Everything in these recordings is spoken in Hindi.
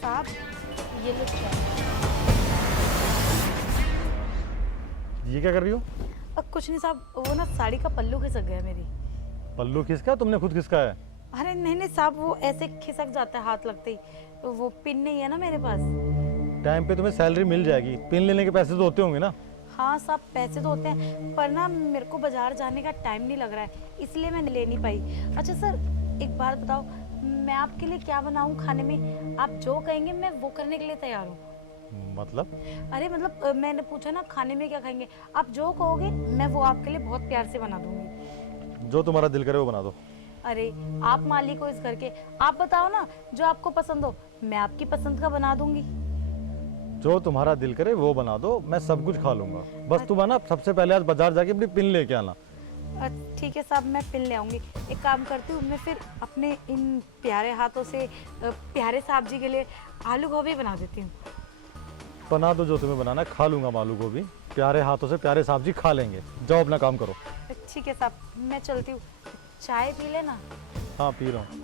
साहब ये लो चाय। ये क्या कर रही हो? कुछ नहीं साहब, वो ना साड़ी का पल्लू खिसक गया मेरी। पल्लू खिसका? तुमने खुद खिसका है? अरे नहीं नहीं साहब, वो ऐसे खिसक जाता है हाथ लगते ही। वो पिन नहीं है ना मेरे पास। टाइम पे तुम्हें सैलरी मिल जाएगी, पिन लेने के पैसे तो होते होंगे ना? हाँ साहब, पैसे तो होते हैं, पर ना मेरे को बाजार जाने का टाइम नहीं लग रहा है, इसलिए मैं ले नहीं पाई। अच्छा सर, एक बात बताओ, मैं आपके लिए क्या बनाऊं खाने में? आप जो कहेंगे मैं वो करने के लिए तैयार हूँ। मतलब? अरे मतलब मैंने पूछा ना खाने में क्या खाएंगे, आप जो कहोगे मैं वो आपके लिए बहुत प्यार से बना दूंगी। जो तुम्हारा दिल करे वो बना दो। अरे आप मालिक हो इस घर के, आप बताओ ना जो आपको पसंद हो, मैं आपकी पसंद का बना दूंगी। जो तुम्हारा दिल करे वो बना दो, मैं सब कुछ खा लूंगा। बस तुम आना, सबसे पहले आज बाजार जाके अपनी पिन लेके आना। ठीक है साहब, मैं पिन ले आऊंगी। एक काम करती हूँ, मैं फिर अपने इन प्यारे हाथों से प्यारे साहब जी के लिए आलू गोभी बना देती हूँ। बना दो जो तुम्हें बनाना है, खा लूंगा आलू गोभी। प्यारे हाथों से प्यारे साहब जी खा लेंगे। जाओ अपना काम करो। ठीक है साहब, मैं चलती हूँ। चाय पी लेना। हाँ पी रहा हूँ।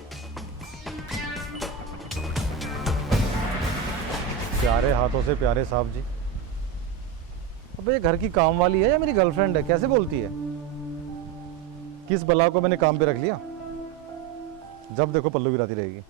प्यारे हाथों से प्यारे साहब जी। अबे ये घर की काम वाली है या मेरी गर्लफ्रेंड है? कैसे बोलती है? किस बला को मैंने काम पे रख लिया? जब देखो पल्लू गिराती रहेगी।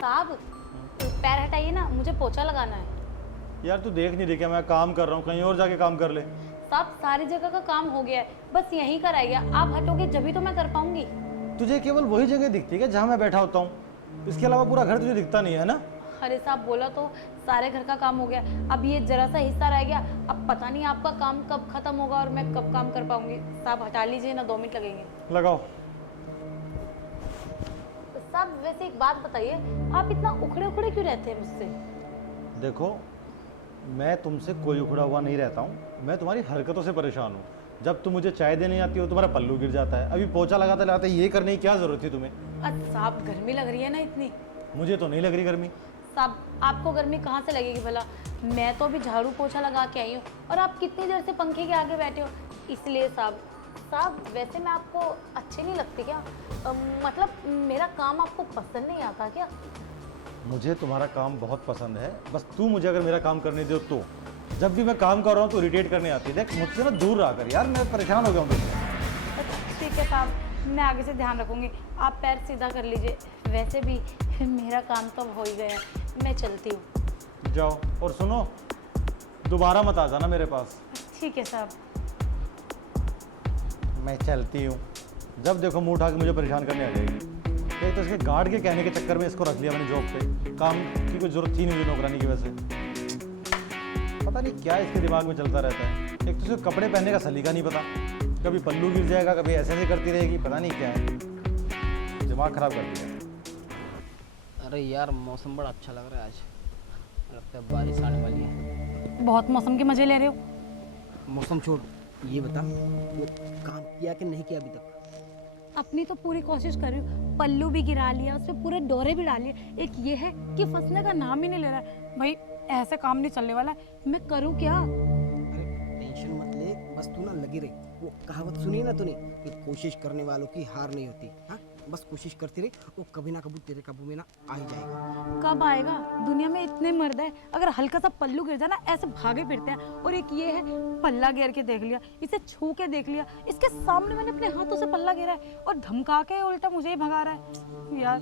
साहब पैर हटाइए ना, मुझे पोछा लगाना है। यार तू देख नहीं रही क्या मैं काम कर रहा हूँ? कहीं और जाके काम कर ले। साहब सारी जगह का काम हो गया है, बस यहीं का रह गया। आप हटोगे जभी तो मैं कर पाऊंगी। तुझे केवल वही जगह दिखती है क्या जहाँ मैं बैठा होता हूँ? इसके अलावा पूरा घर तुझे दिखता नहीं है ना? अरे साहब बोला तो सारे घर का काम हो गया, अब ये जरा सा हिस्सा रह गया। अब पता नहीं आपका काम कब खत्म होगा और मैं कब काम कर पाऊंगी। साहब हटा लीजिए ना, 2 मिनट लगेंगे। लगाओ। साहब वैसे एक बात बताइए, आप इतना उखड़े उखड़े क्यों रहते हैं मुझसे? देखो, मैं तुमसे कोई उखड़ा हुआ नहीं रहता हूँ, मैं तुम्हारी हरकतों से परेशान हूँ। जब तुम मुझे चाय देने आती हो तुम्हारा पल्लू गिर जाता है, अभी पोछा लगाते लगाते ये करने की क्या जरूरत थी तुम्हें? अच्छा साहब, गर्मी लग रही है ना इतनी? मुझे तो नहीं लग रही गर्मी। साहब आपको गर्मी कहाँ से लगेगी भला? मैं तो अभी झाड़ू पोछा लगा के आई हूँ और आप कितनी देर से पंखे के आगे बैठे हो, इसलिए। साहब वैसे मैं आपको अच्छी नहीं लगती क्या? मतलब मेरा काम आपको पसंद नहीं आता क्या? मुझे तुम्हारा काम बहुत पसंद है, बस तू मुझे अगर मेरा काम करने दो तो। जब भी मैं काम कर रहा हूँ तो इरिटेट करने आती है। देख मुझसे ना दूर रहा कर यार, मैं परेशान हो गया हूँ तुझसे। ठीक है साहब, मैं आगे से ध्यान रखूँगी। आप पैर सीधा कर लीजिए। वैसे भी मेरा काम तो हो ही गया, मैं चलती हूँ। जाओ, और सुनो, दोबारा मत आ जाना मेरे पास। ठीक है साहब। मैं चलती हूँ। जब देखो मुंह उठा के मुझे परेशान करने आ जाएगी। एक तो इसके गार्ड के कहने के चक्कर में इसको रख लिया मैंने जॉब पे। काम की कोई जरूरत थी नहीं मुझे नौकरानी की वजह से। पता नहीं क्या इसके दिमाग में चलता रहता है। एक तो सिर्फ कपड़े पहनने का सलीका नहीं पता, कभी पल्लू गिर जाएगा, कभी ऐसे ऐसे करती रहेगी, पता नहीं क्या है। दिमाग खराब कर दिया। अरे यार मौसम बड़ा अच्छा लग रहा है आज, लगता है बारिश आने वाली है। बहुत मौसम के मजे ले रहे हो। मौसम छोड़, ये बता वो काम किया कि नहीं किया अभी तक? अपनी तो पूरी कोशिश कर रही हूँ, पल्लू भी गिरा लिया, उस पे पूरे डोरे भी डाल लिए। एक ये है कि फंसने का नाम ही नहीं ले रहा है। भाई ऐसे काम नहीं चलने वाला है, मैं करूँ क्या? अरे टेंशन मत ले, बस तू ना लगी रही। वो कहावत सुनी ना तूने कि कोशिश करने वालों की हार नहीं होती। हाँ बस कोशिश करती रही, वो कभी ना कभी तेरे काबू में ना आ ही जाएगा। कब आएगा? दुनिया में इतने मर्द है, अगर हल्का सा पल्लू गिर जाए ना ऐसे भागे फिरते हैं। और एक ये है, पल्ला गिर के देख लिया, इसे छू के देख लिया, इसके सामने मैंने अपने हाथों से पल्ला गिरा है और धमका के उल्टा मुझे ही भगा रहा है यार।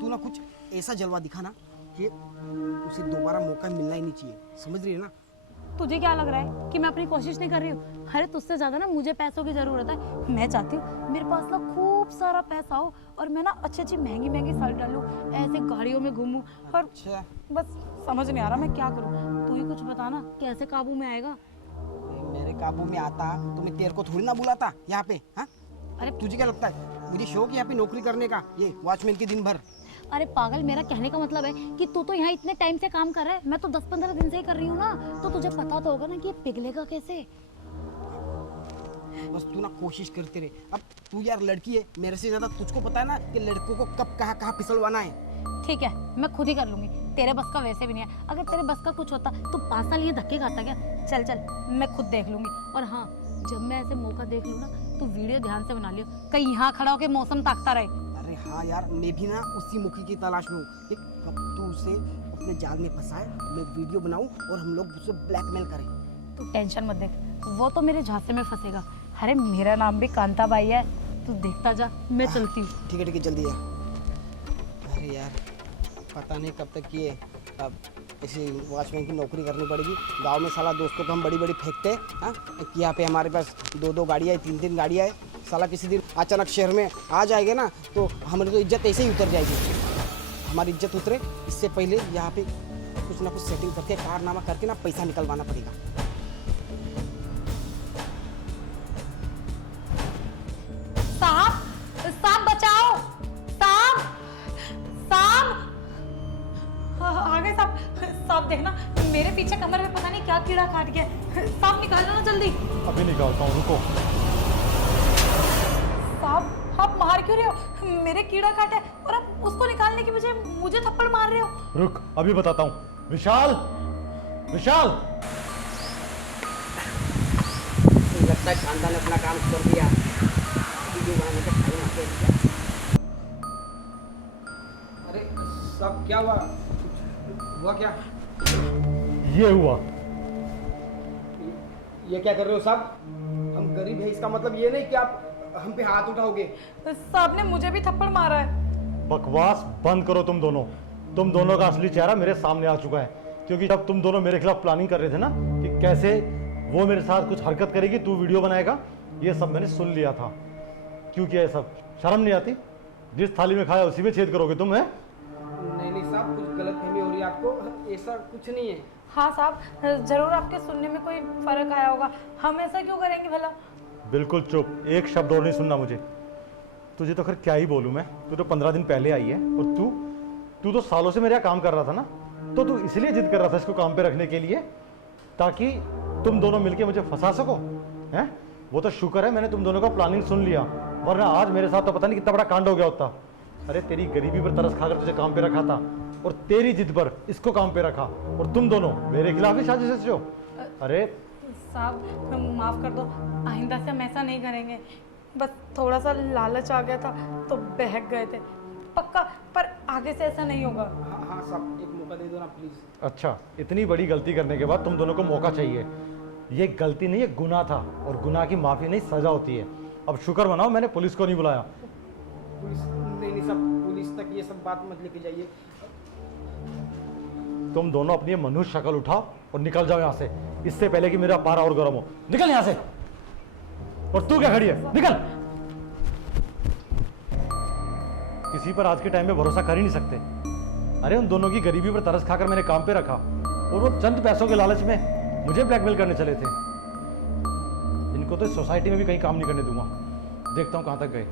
तू ना कुछ ऐसा जलवा दिखा ना कि उसे दोबारा मौका मिलना ही नहीं चाहिए, समझ रही है ना? तुझे क्या लग रहा है कि मैं अपनी कोशिश नहीं कर रही हूँ? अरे तुझसे ज्यादा ना मुझे पैसों की जरूरत है। मैं चाहती हूँ मेरे पास ना खूब सारा पैसा हो और मैं ना अच्छी अच्छी महंगी महंगी साड़ी डालूं, ऐसे गाड़ियों में घूमूं। पर बस समझ नहीं आ रहा मैं क्या करूँ। तू ही कुछ बता ना, कैसे काबू में आएगा? मेरे काबू में आता तो मैं तेरे को थोड़ी ना बुलाता यहाँ पे। हाँ, अरे तुझे क्या लगता है मुझे शौक है यहाँ पे नौकरी करने का, ये वॉचमैन के दिन भर? अरे पागल, मेरा कहने का मतलब है कि तू तो यहाँ इतने टाइम से काम कर रहा है, मैं तो 10-15 दिन से ही कर रही हूँ ना, तो तुझे पता तो होगा ना कि ये पिघलेगा कैसे। बस तू ना कोशिश करते रहे। अब तू यार लड़की है, मेरे से ज्यादा तुझको पता है ना कि लड़कों को कब कहाँ कहाँ फिसलवाना है। ठीक है, मैं खुद ही कर लूंगी, तेरे बस का वैसे भी नहीं है। अगर तेरे बस का कुछ होता तो 5 साल ये धक्के खाता क्या? चल चल, मैं खुद देख लूंगी। और हाँ, जब मैं ऐसे मौका देख लूँ ना तो वीडियो ध्यान से बना लियो, कहीं यहाँ खड़ा होकर मौसम ताकता रहे। अरे हाँ यार, मैं भी ना उसी मौके की तलाश में हूँ कि कब तू उसे अपने जाल में फंसाए, मैं वीडियो बनाऊँ और हम लोग उसे ब्लैकमेल करें। तू टेंशन मत देख, वो तो मेरे झांसे में फंसेगा। अरे मेरा नाम भी कांता बाई है, तू देखता जा, मैं चलती हूँ। ठीक है जल्दी है। अरे यार पता नहीं कब तक ये अब इसी वॉचमैन की नौकरी करनी पड़ेगी। गांव में साला दोस्तों को हम बड़ी बड़ी फेंकते हैं। हाँ, कि यहाँ पे हमारे पास 2-2 गाड़ियाँ है, 3-3 गाड़ियाँ है। साला किसी दिन अचानक शहर में आ जाएगा ना तो हमारी तो इज्जत ऐसे ही उतर जाएगी। हमारी इज्जत उतरे इससे पहले यहाँ पे कुछ ना कुछ सेटिंग करके कारनामा करके ना पैसा निकलवाना पड़ेगा। साहब, साहब बचाओ, साहब, साहब। आ गए साहब। साहब देखना, मेरे पीछे कमर में पता नहीं क्या कीड़ा काट गया। साहब निकाल लो ना जल्दी। अभी निकालता हूँ, रुको। साहब आप मार क्यों रहे हो? मेरे कीड़ा काटा है और आप उसको निकालने की बजाय मुझे थप्पड़ मार रहे हो। रुक, अभी बताता हूँ। विशाल, विशाल। लगता है कांता ने अपना काम कर दिया। वीडियो बनाने का टाइम आ गया। अरे सब क्या हुआ? हुआ क्या? ये हुआ। ये क्या कर रहे हो साहब? हम गरीब हैं, इसका मतलब ये नहीं कि आप हम पे हाथ उठाओगे। साहब ने मुझे भी थप्पड़ मारा है। बकवास बंद करो तुम दोनों। तुम दोनों का असली चेहरा मेरे सामने आ चुका है, क्योंकि जब तुम दोनों मेरे खिलाफ प्लानिंग कर रहे थे ना कि कैसे वो मेरे साथ कुछ हरकत करेगी, तू वीडियो बनाएगा, ये सब मैंने सुन लिया था। क्यों किया ये सब? शर्म नहीं आती? जिस थाली में खाया उसी में छेद करोगे तुम? है नहीं साहब, कुछ गलतफहमी हो रही है आपको, ऐसा कुछ नहीं है। हाँ साहब, जरूर आपके सुनने में कोई फर्क आया होगा। हम ऐसा क्यों करेंगे भला? बिल्कुल चुप, एक शब्द और नहीं सुनना मुझे। तुझे तो खैर क्या ही बोलूं मैं, तू तो 15 दिन पहले आई है और तू तो सालों से मेरे यहाँ काम कर रहा था ना, तो तू इसलिए जिद कर रहा था इसको काम पे रखने के लिए ताकि तुम दोनों मिलके मुझे फंसा सको, हैं? वो तो शुक्र है मैंने तुम दोनों का प्लानिंग सुन लिया, वरना आज मेरे साथ तो पता नहीं कितना बड़ा कांड हो गया होता। अरे तेरी गरीबी पर तरस खाकर तुझे काम पे रखा था और तेरी जिद पर इसको काम पे रखा, और तुम दोनों मेरे खिलाफ ही साजिश रचे हो। अरे साहब माफ कर दो, आइंदा से हम ऐसा नहीं करेंगे। बस थोड़ा सा लालच आ गया था तो बहक गए थे, पक्का, पर आगे से ऐसा नहीं होगा। हाँ साहब, एक मौका दे दो ना प्लीज। अच्छा, इतनी बड़ी गलती करने के बाद तुम दोनों को मौका चाहिए? ये गलती नहीं, ये गुनाह था, और गुनाह की माफी नहीं सजा होती है। अब शुक्र मनाओ मैंने पुलिस को नहीं बुलाया। पुलिस नहीं साहब, पुलिस तक ये सब बात मत लेके जाइए। तुम दोनों अपनी मनुष्य शक्ल उठाओ और निकल जाओ यहाँ से, इससे पहले कि मेरा पारा और गर्म हो। निकल यहाँ से। और तू क्या खड़ी है? निकल। किसी पर आज के टाइम में भरोसा कर ही नहीं सकते। अरे उन दोनों की गरीबी पर तरस खाकर मैंने काम पे रखा और वो चंद पैसों के लालच में मुझे ब्लैकमेल करने चले थे। इनको तो इस सोसाइटी में भी कहीं काम नहीं करने दूंगा। देखता हूँ कहाँ तक गए।